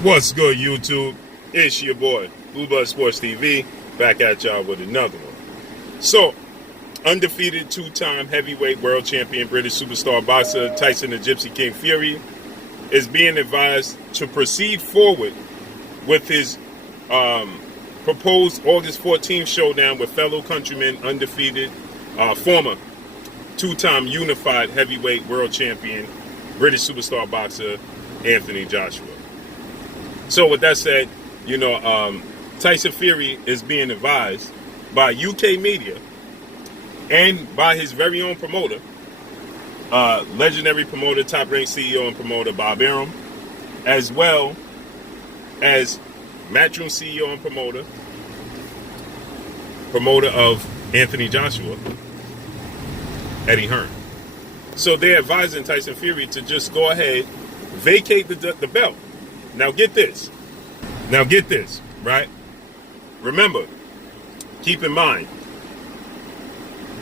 What's good, YouTube? It's your boy, Blue Blood Sports TV, back at y'all with another one. So, undefeated two-time heavyweight world champion British superstar boxer Tyson the Gypsy King Fury is being advised to proceed forward with his proposed August 14th showdown with fellow countrymen, undefeated, former two-time unified heavyweight world champion British superstar boxer Anthony Joshua. So with that said, Tyson Fury is being advised by UK media and by his very own promoter, legendary promoter, top-ranked CEO and promoter Bob Arum, as well as Matchroom CEO and promoter of Anthony Joshua, Eddie Hearn. So they're advising Tyson Fury to just go ahead, vacate the belt. Now get this, right? Remember, keep in mind,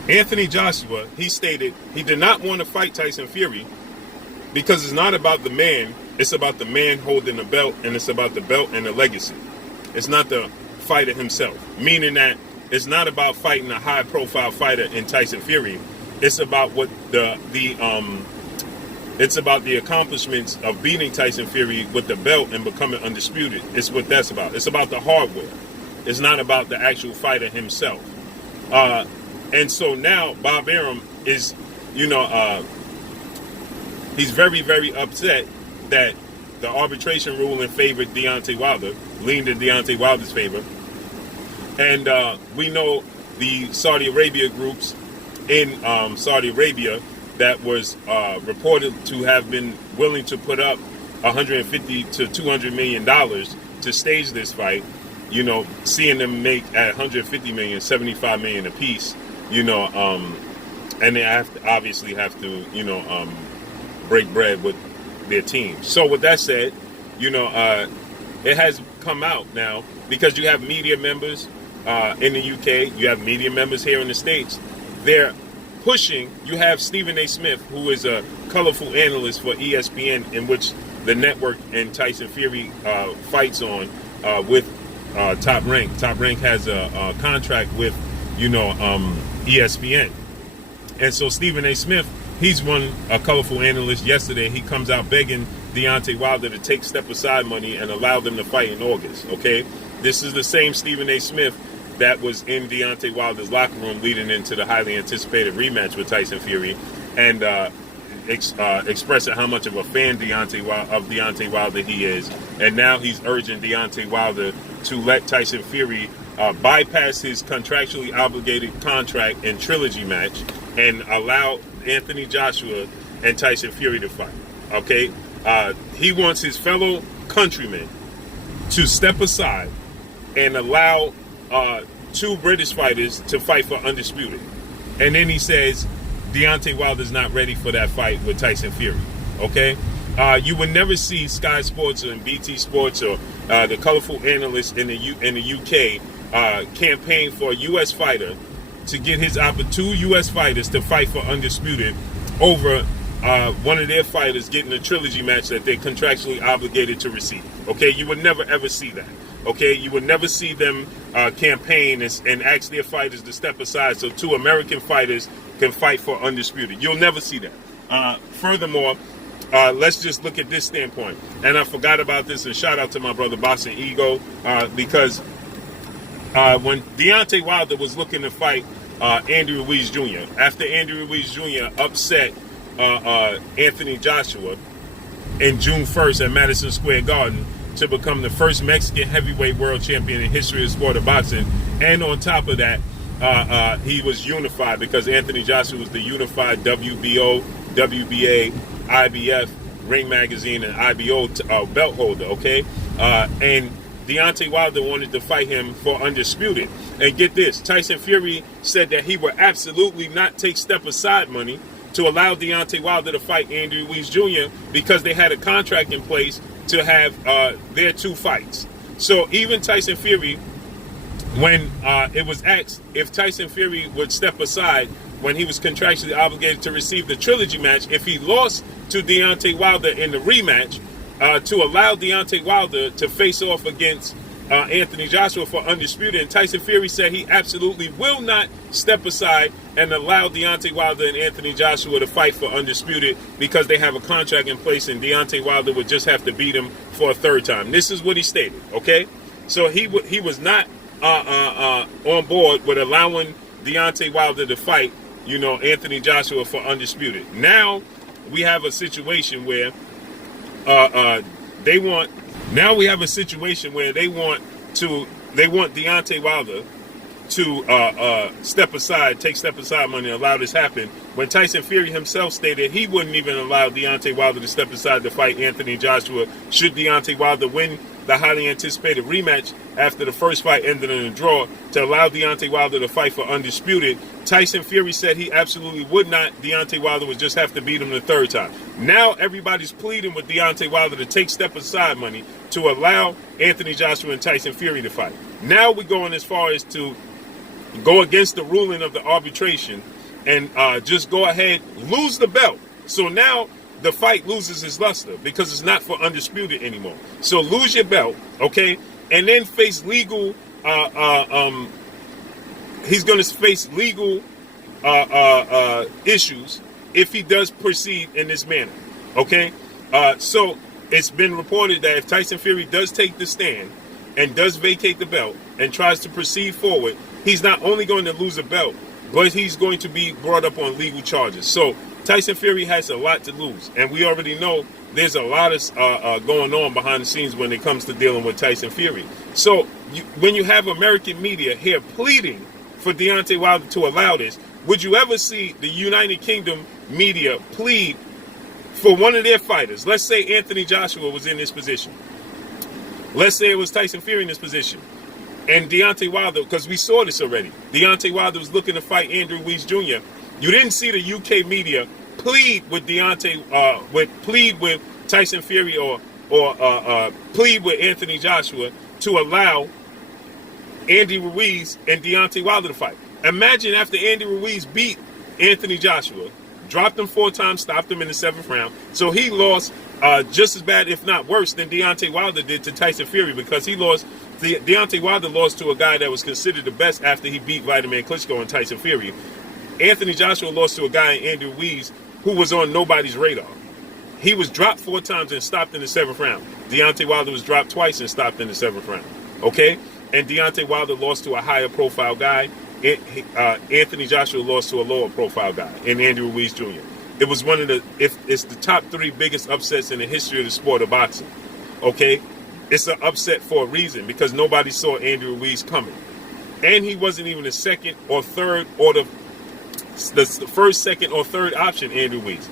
Anthony Joshua, he stated he did not want to fight Tyson Fury because it's not about the man, it's about the man holding the belt, and it's about the belt and the legacy. It's not the fighter himself, meaning that it's not about fighting a high-profile fighter in Tyson Fury. It's about what it's about the accomplishments of beating Tyson Fury with the belt and becoming undisputed. It's what that's about. It's about the hardware. It's not about the actual fighter himself. And so now Bob Arum is, he's very, very upset that the arbitration ruling favored Deontay Wilder, leaned in Deontay Wilder's favor. And we know the Saudi Arabia groups in Saudi Arabia that was reported to have been willing to put up $150 to $200 million to stage this fight, seeing them make at $150 million, $75 million apiece, and they obviously have to, break bread with their team. So with that said, it has come out now because you have media members in the UK, you have media members here in the States. They're pushing. You have Stephen A. Smith, who is a colorful analyst for ESPN, in which the network and Tyson Fury fights on with Top Rank. Top Rank has a contract with, ESPN. And so Stephen A. Smith, he's a colorful analyst. Yesterday, he comes out begging Deontay Wilder to take step-aside money and allow them to fight in August, okay? This is the same Stephen A. Smith that was in Deontay Wilder's locker room leading into the highly anticipated rematch with Tyson Fury, and expressing how much of a fan of Deontay Wilder he is. And now he's urging Deontay Wilder to let Tyson Fury bypass his contractually obligated contract and trilogy match and allow Anthony Joshua and Tyson Fury to fight. Okay? He wants his fellow countrymen to step aside and allow two British fighters to fight for undisputed. And then he says Deontay Wilder's not ready for that fight with Tyson Fury. Okay? You would never see Sky Sports or BT Sports or the colorful analysts in the UK campaign for a U.S. fighter to get two U.S. fighters to fight for undisputed over one of their fighters getting a trilogy match that they're contractually obligated to receive. Okay? You would never ever see that. Okay, you would never see them campaign and ask their fighters to step aside so two American fighters can fight for undisputed. You'll never see that. Furthermore, let's just look at this standpoint. And I forgot about this, and shout out to my brother Boxing Ego, because when Deontay Wilder was looking to fight Andy Ruiz Jr., after Andy Ruiz Jr. upset Anthony Joshua in June 1st at Madison Square Garden, to become the first Mexican heavyweight world champion in history of sport of boxing. And on top of that, he was unified because Anthony Joshua was the unified WBO, WBA, IBF, Ring Magazine, and IBO belt holder, okay? And Deontay Wilder wanted to fight him for undisputed. And get this, Tyson Fury said that he would absolutely not take step-aside money to allow Deontay Wilder to fight Andy Ruiz Jr. because they had a contract in place to have their two fights. So even Tyson Fury, when it was asked if Tyson Fury would step aside when he was contractually obligated to receive the trilogy match, if he lost to Deontay Wilder in the rematch, to allow Deontay Wilder to face off against Anthony Joshua for undisputed. And Tyson Fury said he absolutely will not step aside and allow Deontay Wilder and Anthony Joshua to fight for undisputed because they have a contract in place and Deontay Wilder would just have to beat him for a third time. This is what he stated, okay? So he was not on board with allowing Deontay Wilder to fight, you know, Anthony Joshua for undisputed. Now we have a situation where they want Deontay Wilder to take step aside money and allow this happen, when Tyson Fury himself stated he wouldn't even allow Deontay Wilder to step aside to fight Anthony Joshua should Deontay Wilder win the highly anticipated rematch after the first fight ended in a draw, to allow Deontay Wilder to fight for undisputed. Tyson Fury said he absolutely would not. Deontay Wilder would just have to beat him the third time. Now everybody's pleading with Deontay Wilder to take step aside money to allow Anthony Joshua and Tyson Fury to fight. Now we're going as far as to go against the ruling of the arbitration and just go ahead, lose the belt. So now the fight loses its luster because it's not for undisputed anymore. So lose your belt, okay, and then face legal. He's going to face legal issues if he does proceed in this manner, okay. So it's been reported that if Tyson Fury does take the stand and does vacate the belt and tries to proceed forward, he's not only going to lose a belt, but he's going to be brought up on legal charges. So Tyson Fury has a lot to lose, and we already know there's a lot of going on behind the scenes when it comes to dealing with Tyson Fury. So when you have American media here pleading for Deontay Wilder to allow this, would you ever see the United Kingdom media plead for one of their fighters? Let's say Anthony Joshua was in this position. Let's say it was Tyson Fury in this position. And Deontay Wilder, because we saw this already, Deontay Wilder was looking to fight Andrew Ruiz Jr. You didn't see the UK media plead with plead with Tyson Fury or plead with Anthony Joshua to allow Andy Ruiz and Deontay Wilder to fight. Imagine after Andy Ruiz beat Anthony Joshua, dropped him 4 times, stopped him in the 7th round. So he lost just as bad, if not worse, than Deontay Wilder did to Tyson Fury, because he lost. Deontay Wilder lost to a guy that was considered the best after he beat Vladimir Klitschko and Tyson Fury. Anthony Joshua lost to a guy, Andy Ruiz, who was on nobody's radar. He was dropped 4 times and stopped in the 7th round. Deontay Wilder was dropped twice and stopped in the 7th round. Okay? And Deontay Wilder lost to a higher profile guy. Anthony Joshua lost to a lower profile guy in Andrew Ruiz Jr. It was it's the top 3 biggest upsets in the history of the sport of boxing. Okay? It's an upset for a reason, because nobody saw Andrew Ruiz coming. And he wasn't even the second or third or the first, second, or third option, Andrew Ruiz.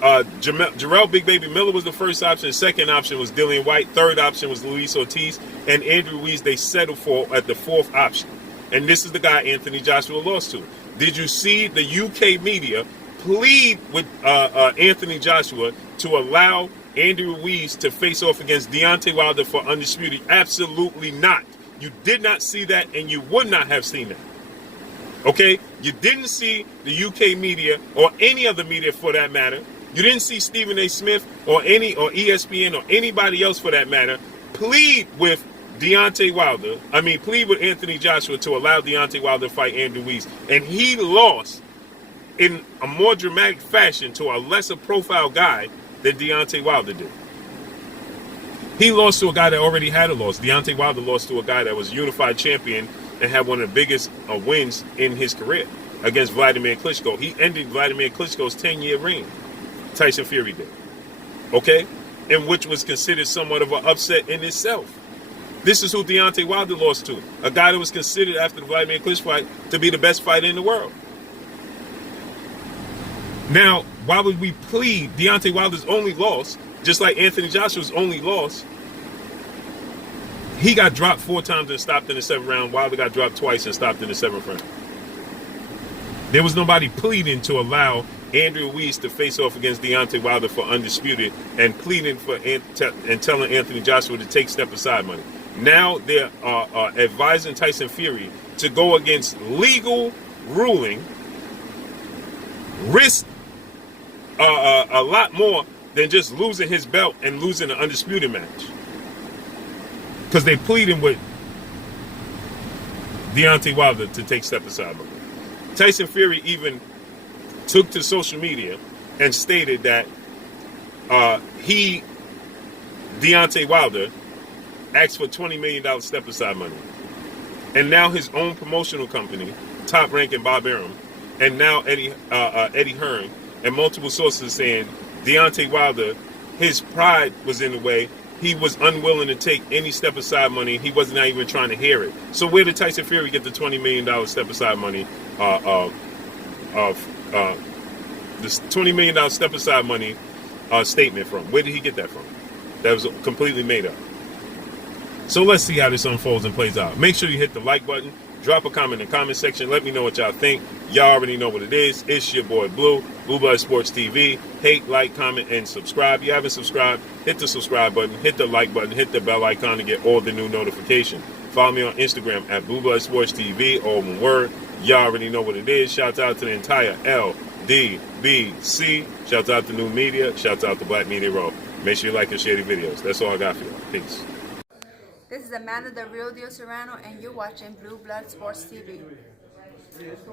Jarrell Big Baby Miller was the first option. Second option was Dillian White. Third option was Luis Ortiz. And Andrew Ruiz they settled for at the 4th option. And this is the guy Anthony Joshua lost to. Did you see the UK media plead with Anthony Joshua to allow Andrew Ruiz to face off against Deontay Wilder for undisputed? Absolutely not. You did not see that, and you would not have seen that. Okay? You didn't see the UK media, or any other media for that matter. You didn't see Stephen A. Smith or ESPN or anybody else for that matter plead with plead with Anthony Joshua to allow Deontay Wilder to fight Andrew Ruiz. And he lost in a more dramatic fashion to a lesser profile guy than Deontay Wilder did. He lost to a guy that already had a loss. Deontay Wilder lost to a guy that was unified champion and had one of the biggest wins in his career against Vladimir Klitschko. He ended Vladimir Klitschko's 10-year reign. Tyson Fury did. Okay? And which was considered somewhat of an upset in itself. This is who Deontay Wilder lost to. A guy that was considered after the Vladimir Klitschko fight to be the best fighter in the world. Now, why would we plead Deontay Wilder's only loss, just like Anthony Joshua's only loss? He got dropped 4 times and stopped in the 7th round. Wilder got dropped twice and stopped in the 7th round. There was nobody pleading to allow Andrew Ruiz to face off against Deontay Wilder for undisputed, and pleading for and telling Anthony Joshua to take step aside money. Now they're advising Tyson Fury to go against legal ruling, risk a lot more than just losing his belt and losing an undisputed match. Because they pleading with Deontay Wilder to take step aside money. Tyson Fury even took to social media and stated that Deontay Wilder, asked for $20 million step aside money. And now his own promotional company, Top Rank and Bob Arum, and now Eddie Hearn, and multiple sources saying Deontay Wilder, his pride was in the way. He was unwilling to take any step aside money. He was not even trying to hear it. So where did Tyson Fury get the $20 million step aside money? This $20 million step aside money statement from? Where did he get that from? That was completely made up. So let's see how this unfolds and plays out. Make sure you hit the like button. Drop a comment in the comment section. Let me know what y'all think. Y'all already know what it is. It's your boy Blue, Blue Blood Sports TV. Hate, like, comment, and subscribe. If you haven't subscribed, hit the subscribe button, hit the like button, hit the bell icon to get all the new notifications. Follow me on Instagram at Blue Blood Sports TV, all one word. Y'all already know what it is. Shout out to the entire LDBC. Shout out to New Media. Shout out to Black Media Row. Make sure you like and share the videos. That's all I got for y'all. Peace. This is Amanda, the real Dio Serrano, and you're watching Blue Blood Sports TV.